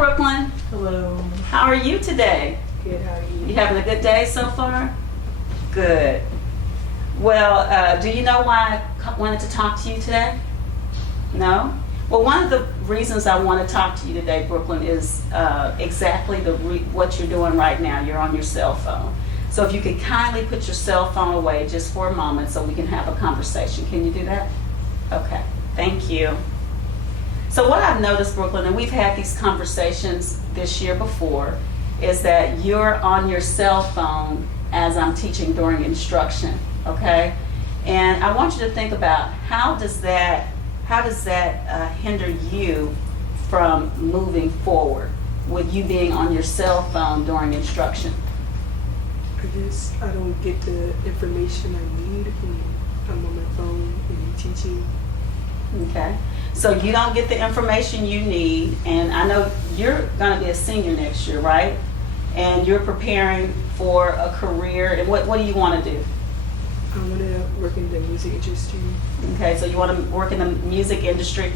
Brooklyn. Hello. How are you today? Good, how are you? You having a good day so far? Good. Well, do you know why I wanted to talk to you today? No? Well, one of the reasons I want to talk to you today, Brooklyn, is exactly what you're doing right now. You're on your cell phone. So if you could kindly put your cell phone away just for a moment so we can have a conversation. Can you do that? Okay. Thank you. So what I've noticed, Brooklyn, and we've had these conversations this year before, is that you're on your cell phone as I'm teaching during instruction, okay? And I want you to think about how does that hinder you from moving forward with you being on your cell phone during instruction? I guess I don't get the information I need when I'm on my phone and teaching. Okay. So you don't get the information you need, and I know you're going to be a senior next year, right? And you're preparing for a career, and what do you want to do? I want to work in the music industry. Okay, so you want to work in the music industry.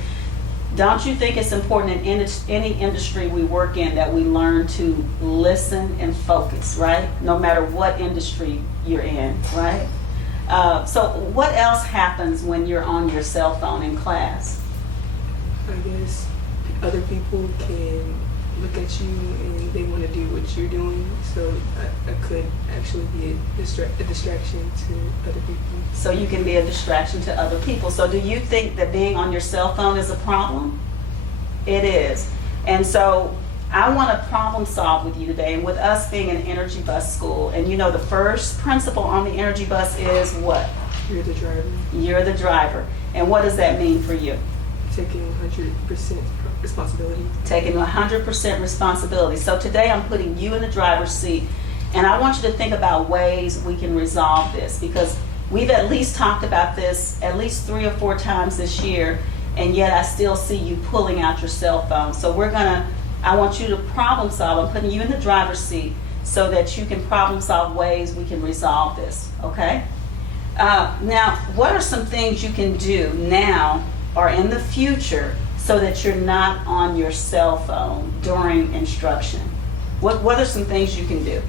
Don't you think it's important in any industry we work in that we learn to listen and focus, right? No matter what industry you're in, right? So what else happens when you're on your cell phone in class? I guess other people can look at you and they want to do what you're doing, so I could actually be a distraction to other people. So you can be a distraction to other people. So do you think that being on your cell phone is a problem? It is. And so I want to problem solve with you today, and with us being an Energy Bus school, and you know the first principle on the Energy Bus is what? You're the driver. You're the driver. And what does that mean for you? Taking 100% responsibility. Taking 100% responsibility. So today I'm putting you in the driver's seat, and I want you to think about ways we can resolve this, because we've at least talked about this at least 3 or 4 times this year, and yet I still see you pulling out your cell phone. So I want you to problem solve. I'm putting you in the driver's seat so that you can problem solve ways we can resolve this, okay? Now, what are some things you can do now or in the future so that you're not on your cell phone during instruction? What are some things you can do?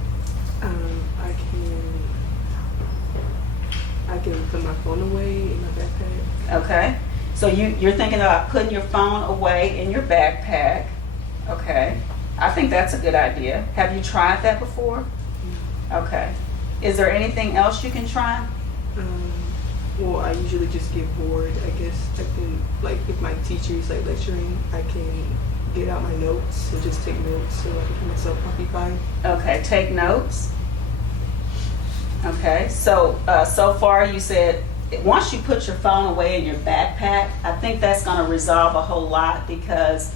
I can put my phone away in my backpack. Okay. So you're thinking about putting your phone away in your backpack. Okay. I think that's a good idea. Have you tried that before? Okay. Is there anything else you can try? Well, I usually just get bored. I guess I can, like, if my teacher is like lecturing, I can get out my notes and just take notes so I can keep myself occupied. Okay, take notes. Okay, so so far you said once you put your phone away in your backpack, I think that's going to resolve a whole lot, because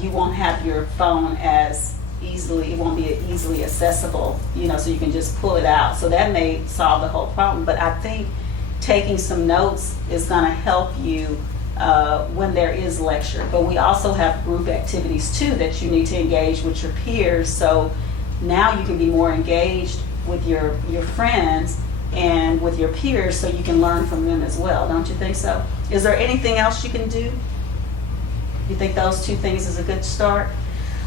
you won't have your phone as easily, it won't be easily accessible, so you can just pull it out. So that may solve the whole problem. But I think taking some notes is going to help you when there is lecture. But we also have group activities too that you need to engage with your peers. So now you can be more engaged with your friends and with your peers, so you can learn from them as well. Don't you think so? Is there anything else you can do? You think those 2 things is a good start?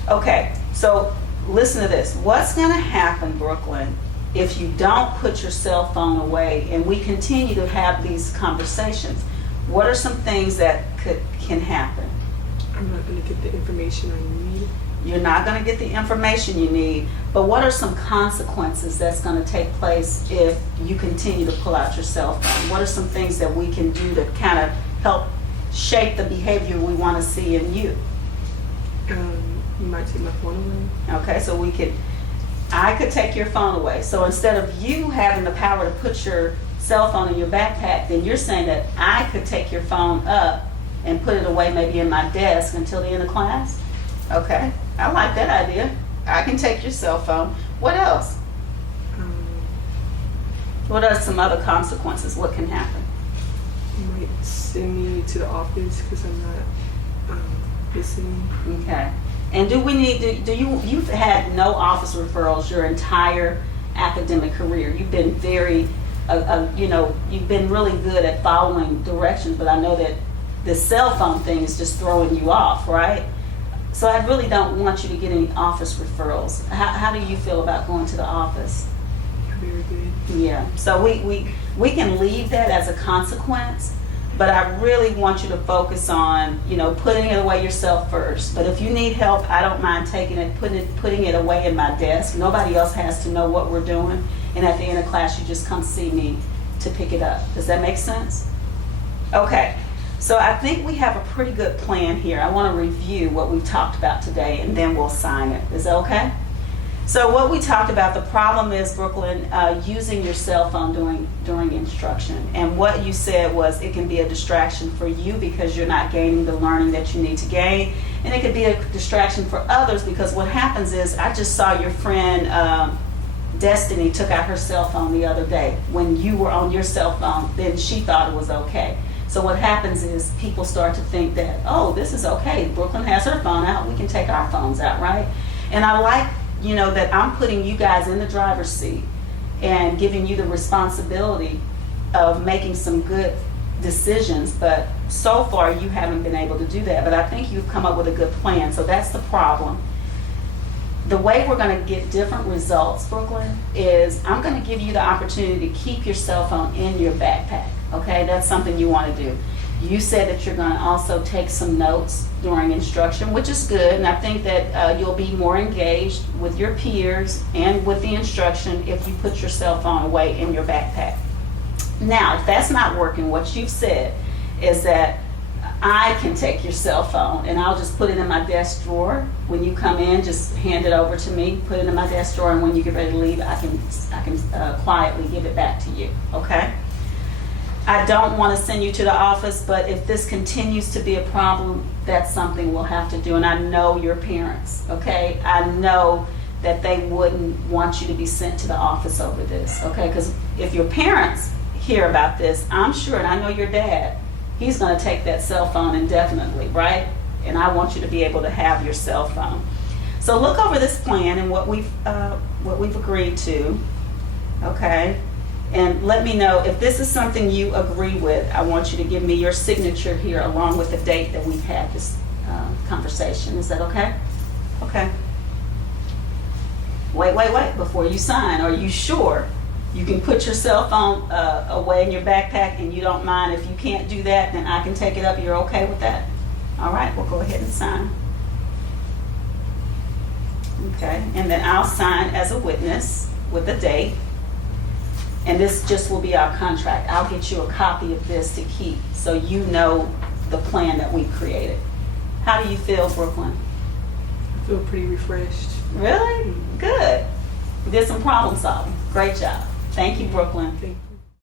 Okay, so listen to this. What's going to happen, Brooklyn, if you don't put your cell phone away and we continue to have these conversations? What are some things that can happen? I'm not going to get the information I need. You're not going to get the information you need, but what are some consequences that's going to take place if you continue to pull out your cell phone? What are some things that we can do to kind of help shape the behavior we want to see in you? You might take my phone away. Okay, so I could take your phone away. So instead of you having the power to put your cell phone in your backpack, then you're saying that I could take your phone up and put it away maybe in my desk until the end of class? Okay, I like that idea. I can take your cell phone. What else? What are some other consequences? What can happen? You might send me to the office because I'm not listening. Okay. And you've had no office referrals your entire academic career. You've been very, you've been really good at following directions, but I know that the cell phone thing is just throwing you off, right? So I really don't want you to get any office referrals. How do you feel about going to the office? Very good. Yeah, so we can leave that as a consequence, but I really want you to focus on, you know, putting it away yourself first. But if you need help, I don't mind taking it, putting it away in my desk. Nobody else has to know what we're doing. And at the end of class, you just come see me to pick it up. Does that make sense? Okay, so I think we have a pretty good plan here. I want to review what we've talked about today, and then we'll sign it. Is that okay? So what we talked about, the problem is, Brooklyn, using your cell phone during instruction. And what you said was it can be a distraction for you because you're not gaining the learning that you need to gain. And it could be a distraction for others because what happens is, I just saw your friend Destiny took out her cell phone the other day. When you were on your cell phone, then she thought it was okay. So what happens is people start to think that, oh, this is okay. Brooklyn has her phone out. We can take our phones out, right? And I like, you know, that I'm putting you guys in the driver's seat and giving you the responsibility of making some good decisions, but so far you haven't been able to do that. But I think you've come up with a good plan, so that's the problem. The way we're going to get different results, Brooklyn, is I'm going to give you the opportunity to keep your cell phone in your backpack, okay? That's something you want to do. You said that you're going to also take some notes during instruction, which is good, and I think that you'll be more engaged with your peers and with the instruction if you put your cell phone away in your backpack. Now, if that's not working, what you've said is that I can take your cell phone and I'll just put it in my desk drawer. When you come in, just hand it over to me, put it in my desk drawer, and when you get ready to leave, I can quietly give it back to you, okay? I don't want to send you to the office, but if this continues to be a problem, that's something we'll have to do. And I know your parents, okay? I know that they wouldn't want you to be sent to the office over this, okay? Because if your parents hear about this, I'm sure, and I know your dad, he's going to take that cell phone indefinitely, right? And I want you to be able to have your cell phone. So look over this plan and what we've agreed to, okay? And let me know if this is something you agree with. I want you to give me your signature here along with the date that we've had this conversation. Is that okay? Okay. Wait, before you sign, are you sure? You can put your cell phone away in your backpack and you don't mind. If you can't do that, then I can take it up. You're okay with that? All right, we'll go ahead and sign. Okay, and then I'll sign as a witness with the date. And this just will be our contract. I'll get you a copy of this to keep so you know the plan that we've created. How do you feel, Brooklyn? I feel pretty refreshed. Really? Good. You did some problem solving. Great job. Thank you, Brooklyn. Thank you.